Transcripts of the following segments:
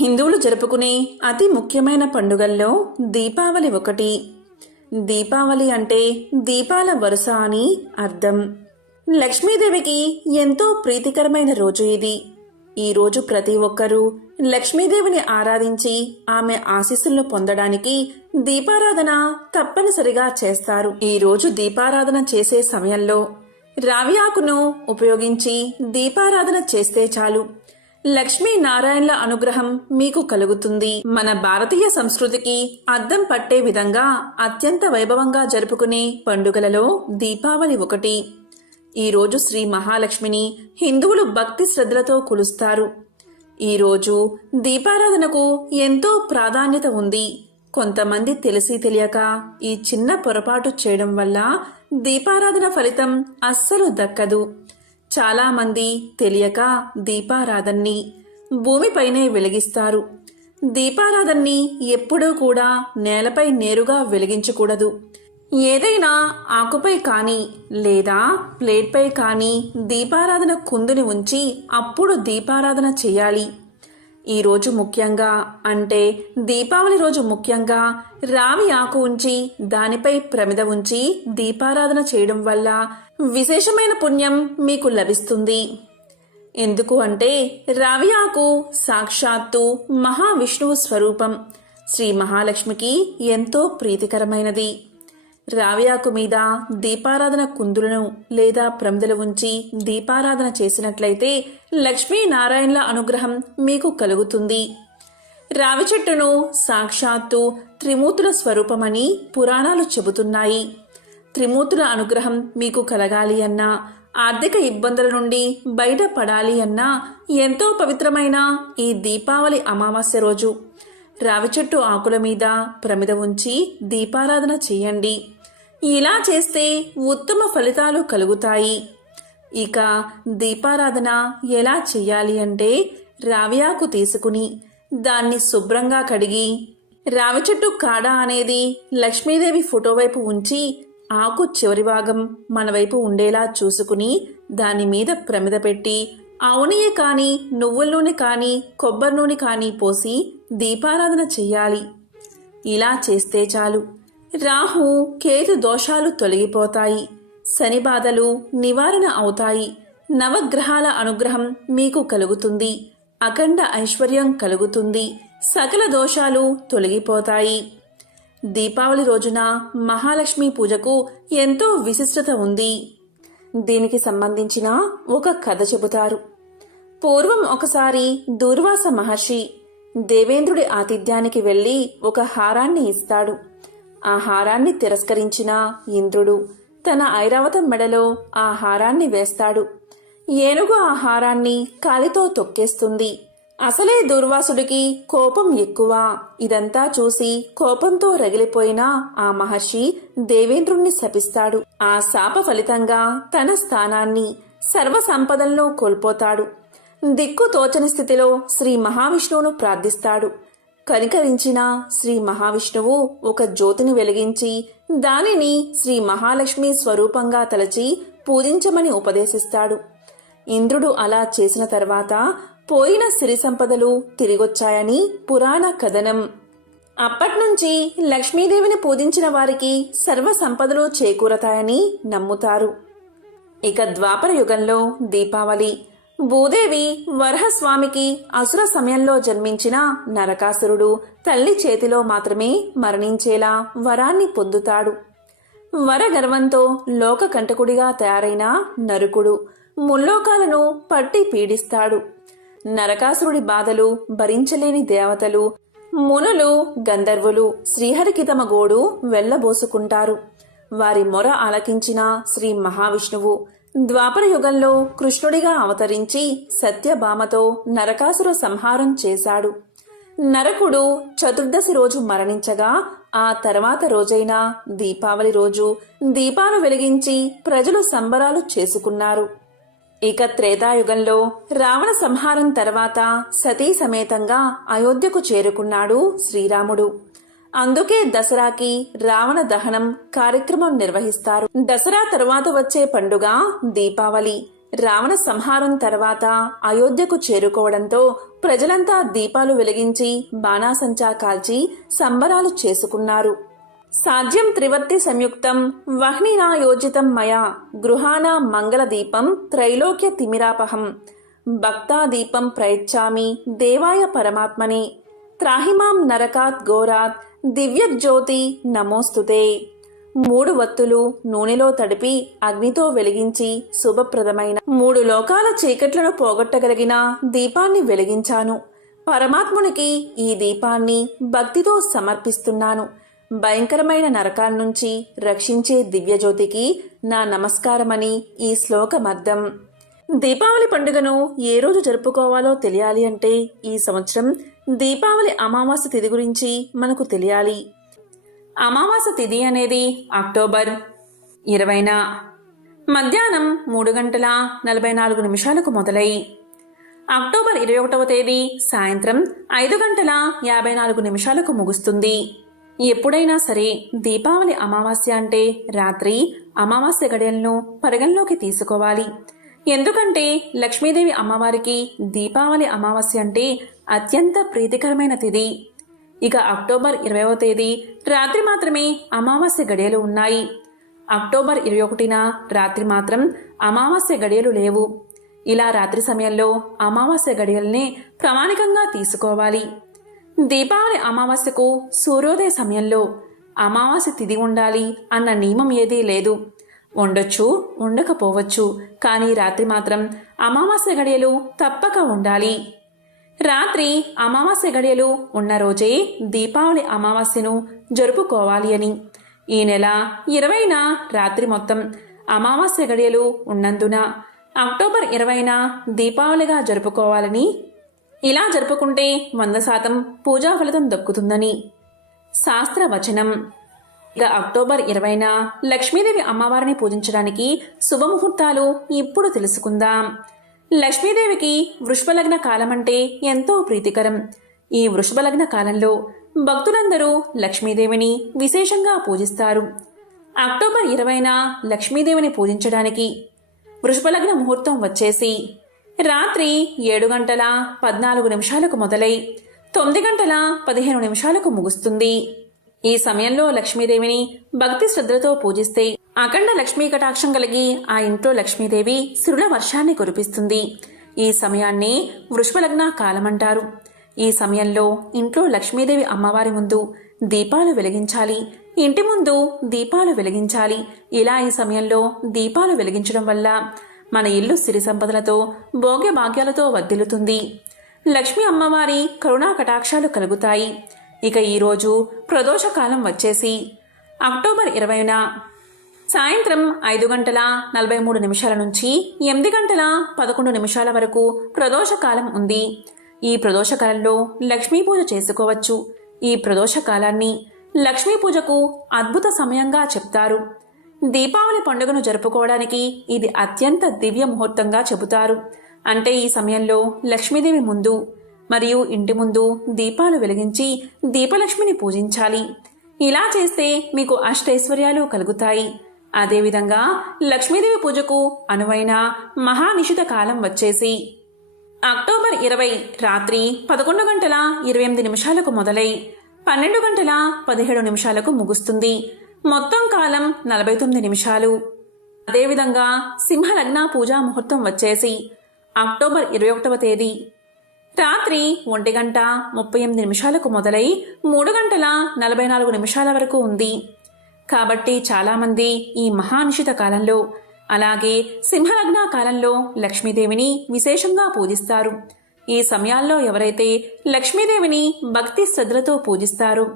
హిందువులు జరుపుకునే అతి ముఖ్యమైన పండుగల్లో దీపావళి ఒకటి. దీపావళి అంటే దీపాల వరుస అని అర్థం. లక్ష్మీదేవికి ఎంతో ప్రీతికరమైన రోజు ఇది. ఈ రోజు ప్రతి ఒక్కరూ లక్ష్మీదేవిని ఆరాధించి ఆమె ఆశీస్సులను పొందడానికి దీపారాధన తప్పనిసరిగా చేస్తారు. ఈ రోజు దీపారాధన చేసే సమయంలో రావి ఆకును ఉపయోగించి దీపారాధన చేస్తే చాలు. లక్ష్మీ నారాయణల అనుగ్రహం మీకు కలుగుతుంది. మన భారతీయ సంస్కృతికి అద్దం పట్టే విధంగా అత్యంత వైభవంగా జరుపుకునే పండుగలలో దీపావళి ఒకటి. ఈరోజు శ్రీ మహాలక్ష్మిని హిందువులు భక్తి శ్రద్ధలతో కొలుస్తారు. ఈరోజు దీపారాధనకు ఎంతో ప్రాధాన్యత ఉంది. కొంతమంది తెలిసి తెలియక ఈ చిన్న పొరపాటు చేయడం వల్ల దీపారాధన ఫలితం అస్సలు దక్కదు. చాలామంది తెలియక దీపారాధన్ని భూమిపైనే వెలిగిస్తారు. దీపారాధన్ని ఎప్పుడూ కూడా నేలపై నేరుగా వెలిగించకూడదు. ఏదైనా ఆకుపై కానీ లేదా ప్లేట్పై కానీ దీపారాధన కుందుని ఉంచి అప్పుడు దీపారాధన చేయాలి. ఈ రోజు ముఖ్యంగా అంటే దీపావళి రోజు ముఖ్యంగా రావి ఆకు ఉంచి దానిపై ప్రమిద ఉంచి దీపారాధన చేయడం వల్ల విశేషమైన పుణ్యం మీకు లభిస్తుంది. ఎందుకు అంటే రావి ఆకు సాక్షాత్తు మహావిష్ణువు స్వరూపం. శ్రీ మహాలక్ష్మికి ఎంతో ప్రీతికరమైనది. రావియాకు మీద దీపారాధన కుందులను లేదా ప్రమిదలు ఉంచి దీపారాధన చేసినట్లయితే లక్ష్మీనారాయణల అనుగ్రహం మీకు కలుగుతుంది. రావి చెట్టును సాక్షాత్తు త్రిమూర్తుల స్వరూపమని పురాణాలు చెబుతున్నాయి. త్రిమూర్తుల అనుగ్రహం మీకు కలగాలి అన్నా ఆర్థిక ఇబ్బందుల నుండి బయటపడాలి అన్నా ఎంతో పవిత్రమైన ఈ దీపావళి అమావాస్య రోజు. రావి చెట్టు ఆకుల మీద ప్రమిద ఉంచి దీపారాధన చేయండి. ఇలా చేస్తే ఉత్తమ ఫలితాలు కలుగుతాయి. ఇక దీపారాధన ఎలా చేయాలి అంటే రావియాకు తీసుకుని దాన్ని శుభ్రంగా కడిగి రావి చెట్టు కాడ అనేది లక్ష్మీదేవి ఫోటో వైపు ఉంచి ఆకు చివరి భాగం మన వైపు ఉండేలా చూసుకుని దాని మీద ప్రమిద పెట్టి ఆవునియే కానీ నువ్వుల నూనె కానీ కొబ్బరి నూనె కానీ పోసి దీపారాధన చెయ్యాలి ఇలా చేస్తే చాలు. రాహు కేతు దోషాలు తొలగిపోతాయి. శని బాధలు నివారణ అవుతాయి. నవగ్రహాల అనుగ్రహం మీకు కలుగుతుంది. అఖండ ఐశ్వర్యం కలుగుతుంది. సకల దోషాలు తొలగిపోతాయి. దీపావళి రోజున మహాలక్ష్మి పూజకు ఎంతో విశిష్టత ఉంది. దీనికి సంబంధించిన ఒక కథ చెబుతారు. పూర్వం ఒకసారి దూర్వాస మహర్షి దేవేంద్రుడి ఆతిథ్యానికి వెళ్ళి ఒక హారాన్ని ఇస్తాడు. ఆ హారాన్ని తిరస్కరించిన ఇంద్రుడు తన ఐరావతం మెడలో ఆ హారాన్ని వేస్తాడు. ఏనుగు ఆ హారాన్ని కాలితో తొక్కేస్తుంది. అసలే దుర్వాసుడికి కోపం ఎక్కువ. ఇదంతా చూసి కోపంతో రగిలిపోయిన ఆ మహర్షి దేవేంద్రుణ్ణి శపిస్తాడు. ఆ శాప ఫలితంగా తన స్థానాన్ని సర్వసంపదల్లో కోల్పోతాడు. దిక్కు తోచని స్థితిలో శ్రీ మహావిష్ణువును ప్రార్థిస్తాడు. కనికరించిన శ్రీ మహావిష్ణువు ఒక జ్యోతిని వెలిగించి దానిని శ్రీ మహాలక్ష్మి స్వరూపంగా తలచి పూజించమని ఉపదేశిస్తాడు. ఇంద్రుడు అలా చేసిన తర్వాత పోయిన సిరి సంపదలు తిరిగొచ్చాయని పురాణ కథనం. అప్పట్నుంచి లక్ష్మీదేవిని పూజించిన వారికి సర్వ సంపదలు చేకూరతాయని నమ్ముతారు. ఇక ద్వాపర యుగంలో దీపావళి. భూదేవి వరహస్వామికి అసుర సమయంలో జన్మించిన నరకాసురుడు తల్లి చేతిలో మాత్రమే మరణించేలా వరాన్ని పొందుతాడు. వరగర్వంతో లోకకంటకుడిగా తయారైన నరుకుడు ముల్లోకాలను పట్టి పీడిస్తాడు. నరకాసురుడి బాధలు భరించలేని దేవతలు మునులు గంధర్వులు శ్రీహరికి తమ గోడు వెళ్ళబోసుకుంటారు. వారి మొర ఆలకించిన శ్రీ మహావిష్ణువు ద్వాపర యుగంలో కృష్ణుడిగా అవతరించి సత్యభామతో నరకాసుర సంహారం చేశాడు. నరకుడు చతుర్దశి రోజు మరణించగా ఆ తర్వాత రోజైన దీపావళి రోజు దీపాలు వెలిగించి ప్రజలు సంబరాలు చేసుకున్నారు. ఇక త్రేతాయుగంలో రావణ సంహారం తర్వాత సతీ సమేతంగా అయోధ్యకు చేరుకున్నాడు శ్రీరాముడు. అందుకే దసరాకి రావణ దహనం కార్యక్రమం నిర్వహిస్తారు. దసరా తరువాత వచ్చే పండుగ దీపావళి. రావణ సంహారం తర్వాత అయోధ్యకు చేరుకోవడంతో ప్రజలంతా దీపాలు వెలిగించి బాణాసంచా కాల్చి సంబరాలు చేసుకున్నారు. సాధ్యం త్రివర్తి సంయుక్తం వహ్నినా యోజితం మయా గృహాన మంగళ దీపం త్రైలోక్య తిమిరాపహం. భక్తా దీపం ప్రయచ్చామి దేవాయ పరమాత్మని. త్రాహిమాం నరకాత్ ఘోరాత్ దివ్యజ్యోతి నమోస్తుతే. మూడు వత్తులు నూనెలో తడిపి అగ్నితో వెలిగించి శుభప్రదమైన మూడు లోకాల చీకట్లను పోగొట్టగలిగిన దీపాన్ని వెలిగించాను. పరమాత్మునికి ఈ దీపాన్ని భక్తితో సమర్పిస్తున్నాను. భయంకరమైన నరకాల నుంచి రక్షించే దివ్యజ్యోతికి నా నమస్కారమని ఈ శ్లోకమర్థం. దీపావళి పండుగను ఏ రోజు జరుపుకోవాలో తెలియాలి అంటే ఈ సంవత్సరం దీపావళి అమావాస్య తిథి గురించి మనకు తెలియాలి. అమావాస్య తిథి అనేది అక్టోబర్ ఇరవైన మధ్యాహ్నం మూడు గంటల నలభై నాలుగు నిమిషాలకు మొదలై అక్టోబర్ ఇరవై ఒకటవ తేదీ సాయంత్రం ఐదు గంటల యాభై నాలుగు నిమిషాలకు ముగుస్తుంది. ఎప్పుడైనా సరే దీపావళి అమావాస్య అంటే రాత్రి అమావాస్య గడియలను పరిగణలోకి తీసుకోవాలి. ఎందుకంటే లక్ష్మీదేవి అమ్మవారికి దీపావళి అమావాస్య అంటే అత్యంత ప్రీతికరమైన తిథి. ఇక అక్టోబర్ ఇరవైవ తేదీ రాత్రి మాత్రమే అమావాస్య గడియలు ఉన్నాయి. అక్టోబర్ ఇరవై ఒకటిన రాత్రి మాత్రం అమావాస్య గడియలు లేవు. ఇలా రాత్రి సమయంలో అమావాస్య గడియల్నే ప్రామాణికంగా తీసుకోవాలి. దీపావళి అమావాస్యకు సూర్యోదయ సమయంలో అమావాస్య తిథి ఉండాలి అన్న నియమం ఏదీ లేదు. ఉండొచ్చు ఉండకపోవచ్చు. కానీ రాత్రి మాత్రం అమావాస్య గడియలు తప్పక ఉండాలి. రాత్రి అమావాస్య గడియలు ఉన్న రోజే దీపావళి అమావాస్యను జరుపుకోవాలి అని. ఈ నెల ఇరవైన రాత్రి మొత్తం అమావాస్య గడియలు ఉన్నందున అక్టోబర్ ఇరవైన దీపావళిగా జరుపుకోవాలని. ఇలా జరుపుకుంటే వంద శాతం పూజా ఫలితం దక్కుతుందని. శాస్త్రవచనం. ఇక అక్టోబర్ ఇరవైన లక్ష్మీదేవి అమ్మవారిని పూజించడానికి శుభముహూర్తాలు ఇప్పుడు తెలుసుకుందాం. లక్ష్మీదేవికి వృషభలగ్న కాలం అంటే ఎంతో ప్రీతికరం. ఈ వృషభలగ్న కాలంలో భక్తులందరూ లక్ష్మీదేవిని విశేషంగా పూజిస్తారు. అక్టోబర్ ఇరవైన లక్ష్మీదేవిని పూజించడానికి వృషభలగ్న ముహూర్తం వచ్చేసి రాత్రి ఏడు గంటల పద్నాలుగు నిమిషాలకు మొదలై తొమ్మిది గంటల పదిహేను నిమిషాలకు ముగుస్తుంది. ఈ సమయంలో లక్ష్మీదేవిని భక్తి శ్రద్ధలతో పూజిస్తే అఖండ లక్ష్మీ కటాక్షం కలిగి ఆ ఇంట్లో లక్ష్మీదేవి సిరుల వర్షాన్ని కురిపిస్తుంది. ఈ సమయాన్ని వృషభలగ్న కాలమంటారు. ఈ సమయంలో ఇంట్లో లక్ష్మీదేవి అమ్మవారి ముందు దీపాలు వెలిగించాలి. ఇంటి ముందు దీపాలు వెలిగించాలి. ఇలా ఈ సమయంలో దీపాలు వెలిగించడం వల్ల మన ఇల్లు సిరి సంపదలతో భోగ్య భాగ్యాలతో వర్ధిల్లుతుంది లక్ష్మీ అమ్మవారి కరుణా కటాక్షాలు కలుగుతాయి. ఇక ఈరోజు ప్రదోషకాలం వచ్చేసి అక్టోబర్ ఇరవైన సాయంత్రం ఐదు గంటల నలభై మూడు నిమిషాల నుంచి ఎనిమిది గంటల పదకొండు నిమిషాల వరకు ప్రదోషకాలం ఉంది. ఈ ప్రదోషకాలంలో లక్ష్మీ పూజ చేసుకోవచ్చు. ఈ ప్రదోషకాలాన్ని లక్ష్మీ పూజకు అద్భుత సమయంగా చెప్తారు. దీపావళి పండుగను జరుపుకోవడానికి ఇది అత్యంత దివ్య ముహూర్తంగా చెబుతారు. అంటే ఈ సమయంలో లక్ష్మీదేవి ముందు మరియు ఇంటి ముందు దీపాలు వెలిగించి దీపలక్ష్మిని పూజించాలి. ఇలా చేస్తే మీకు అష్టైశ్వర్యాలు కలుగుతాయి. అదేవిధంగా లక్ష్మీదేవి పూజకు అనువైన మహానిషిత కాలం వచ్చేసి అక్టోబర్ ఇరవై రాత్రి పదకొండు గంటల ఇరవై ఎనిమిది నిమిషాలకు మొదలై పన్నెండు గంటల పదిహేడు నిమిషాలకు ముగుస్తుంది. మొత్తం కాలం నలభై తొమ్మిది నిమిషాలు. అదేవిధంగా సింహలగ్న పూజా ముహూర్తం వచ్చేసి అక్టోబర్ ఇరవై ఒకటవ తేదీ రాత్రి ఒంటి గంట ముప్పై ఎనిమిది నిమిషాలకు మొదలై మూడు గంటల నలభై నాలుగు నిమిషాల వరకు ఉంది. కాబట్టి చాలామంది ఈ మహానిషిత కాలంలో అలాగే సింహలగ్న కాలంలో లక్ష్మీదేవిని విశేషంగా పూజిస్తారు. ఈ సమయాల్లో ఎవరైతే లక్ష్మీదేవిని భక్తి శ్రద్ధలతో పూజిస్తారు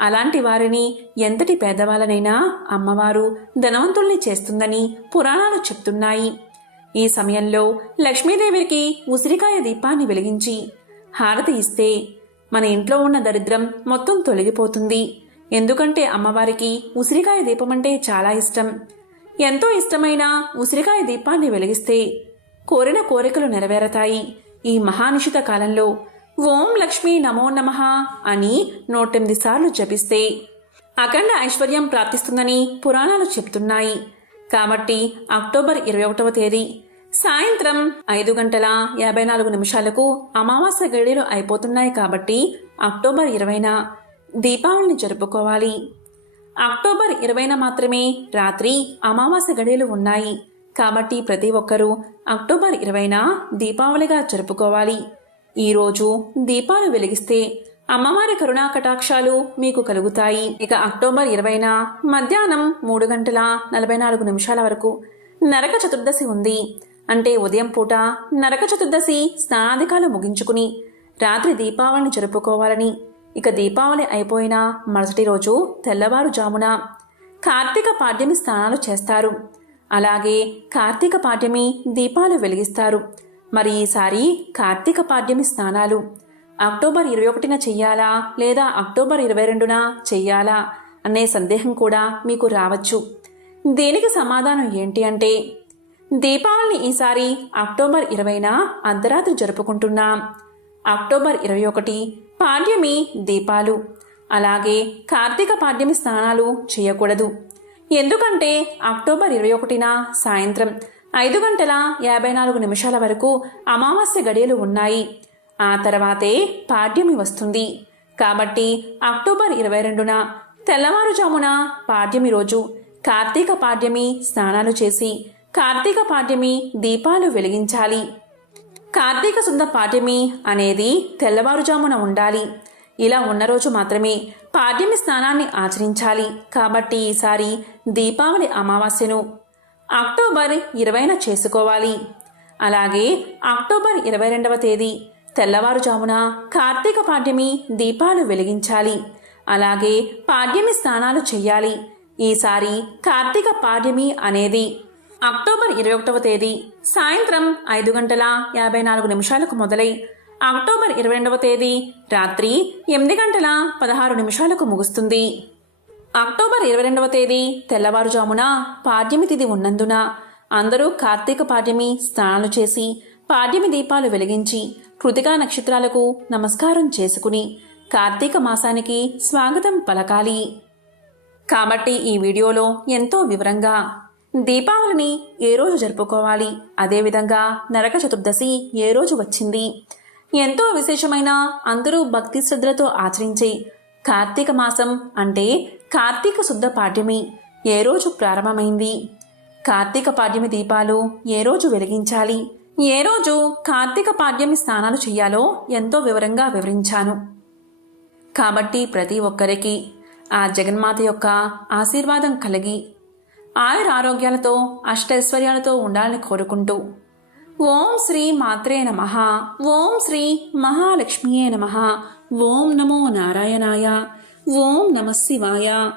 అలాంటి వారిని ఎంతటి పేదవాళ్ళనైనా అమ్మవారు ధనవంతుల్ని చేస్తుందని పురాణాలు చెప్తున్నాయి. ఈ సమయంలో లక్ష్మీదేవికి ఉసిరికాయ దీపాన్ని వెలిగించి హారతి ఇస్తే మన ఇంట్లో ఉన్న దరిద్రం మొత్తం తొలగిపోతుంది. ఎందుకంటే అమ్మవారికి ఉసిరికాయ దీపం అంటే చాలా ఇష్టం. ఎంతో ఇష్టమైన ఉసిరికాయ దీపాన్ని వెలిగిస్తే కోరిన కోరికలు నెరవేరతాయి. ఈ మహానిషిత కాలంలో ఓం లక్ష్మీ నమో నమః అని నూటెనిమిది సార్లు జపిస్తే అఖండ ఐశ్వర్యం ప్రాప్తిస్తుందని పురాణాలు చెప్తున్నాయి. కాబట్టి అక్టోబర్ ఇరవై ఒకటవ తేదీ సాయంత్రం ఐదు గంటల యాభై నాలుగు నిమిషాలకు అమావాస్య గడియలు అయిపోతున్నాయి కాబట్టి అక్టోబర్ ఇరవైన దీపావళిని జరుపుకోవాలి. అక్టోబర్ ఇరవైన మాత్రమే రాత్రి అమావాస్య గడియలు ఉన్నాయి. కాబట్టి ప్రతి ఒక్కరూ అక్టోబర్ ఇరవైన దీపావళిగా జరుపుకోవాలి. ఈరోజు దీపాలు వెలిగిస్తే అమ్మవారి కరుణా కటాక్షాలు మీకు కలుగుతాయి. ఇక అక్టోబర్ ఇరవైన మధ్యాహ్నం మూడు గంటల నలభై నాలుగు నిమిషాల వరకు నరక చతుర్దశి ఉంది. అంటే ఉదయం పూట నరక చతుర్దశి స్నానాధికాలు ముగించుకుని రాత్రి దీపావళిని జరుపుకోవాలని. ఇక దీపావళి అయిపోయిన మరుసటి రోజు తెల్లవారుజామున కార్తీక పాడ్యమి స్నానాలు చేస్తారు. అలాగే కార్తీక పాడ్యమి దీపాలు వెలిగిస్తారు. మరి ఈసారి కార్తీక పాడ్యమి స్నానాలు అక్టోబర్ ఇరవై ఒకటిన చెయ్యాలా? లేదా అక్టోబర్ ఇరవై రెండున చెయ్యాలా? అనే సందేహం కూడా మీకు రావచ్చు. దీనికి సమాధానం ఏంటి అంటే దీపావళిని ఈసారి అక్టోబర్ ఇరవైన అర్ధరాత్రి జరుపుకుంటున్నాం. అక్టోబర్ ఇరవై ఒకటి పాడ్యమి దీపాలు. అలాగే కార్తీక పాడ్యమి స్నానాలు చేయకూడదు. ఎందుకంటే అక్టోబర్ ఇరవై ఒకటిన సాయంత్రం ఐదు గంటల యాభై నాలుగు నిమిషాల వరకు అమావాస్య గడియలు ఉన్నాయి. ఆ తర్వాతే పాడ్యమి వస్తుంది. కాబట్టి అక్టోబర్ ఇరవై రెండున తెల్లవారుజామున పాడ్యమి రోజు కార్తీక పాడ్యమి స్నానాలు చేసి కార్తీక పాడ్యమి దీపాలు వెలిగించాలి. కార్తీక శుద్ధ పాడ్యమి అనేది తెల్లవారుజామున ఉండాలి. ఇలా ఉన్న రోజు మాత్రమే పాడ్యమి స్నానాన్ని ఆచరించాలి. కాబట్టి ఈసారి దీపావళి అమావాస్యను అక్టోబర్ ఇరవైన చేసుకోవాలి. అలాగే అక్టోబర్ ఇరవై రెండవ తేదీ తెల్లవారుజామున కార్తీక పాడ్యమి దీపాలు వెలిగించాలి. అలాగే పాడ్యమి స్నానాలు చెయ్యాలి. ఈసారి కార్తీక పాడ్యమి అనేది అక్టోబర్ ఇరవై ఒకటవ తేదీ సాయంత్రం ఐదు గంటల యాభై నాలుగు నిమిషాలకు మొదలై అక్టోబర్ ఇరవై రెండవ తేదీ రాత్రి ఎనిమిది గంటల పదహారు నిమిషాలకు ముగుస్తుంది. అక్టోబర్ ఇరవై రెండవ తేదీ తెల్లవారుజామున పాడ్యమి తిథి ఉన్నందున అందరూ కార్తీక పాడ్యమి స్నానాలు చేసి పాడ్యమి దీపాలు వెలిగించి కృతికా నక్షత్రాలకు నమస్కారం చేసుకుని కార్తీక మాసానికి స్వాగతం పలకాలి. కాబట్టి ఈ వీడియోలో ఎంతో వివరంగా దీపావళిని ఏ రోజు జరుపుకోవాలి? అదేవిధంగా నరక చతుర్దశి ఏ రోజు వచ్చింది? ఎంతో విశేషమైన అందరూ భక్తి శ్రద్ధలతో ఆచరించే కార్తీక మాసం అంటే కార్తీక శుద్ధ పాడ్యమి ఏ రోజు ప్రారంభమైంది? కార్తీక పాడ్యమి దీపాలు ఏ రోజు వెలిగించాలి? ఏ రోజు కార్తీక పాడ్యమి స్నానాలు చేయాలో ఎంతో వివరంగా వివరించాను. కాబట్టి ప్రతి ఒక్కరికి ఆ జగన్మాత యొక్క ఆశీర్వాదం కలిగి ఆయుర ఆరోగ్యాలతో అష్టైశ్వర్యాలతో ఉండాలని కోరుకుంటూ ఓం శ్రీ మాత్రే నమ ఓం శ్రీ మహాలక్ష్మియే నమ ఓం నమో నారాయణాయ ఓం నమ శివాయ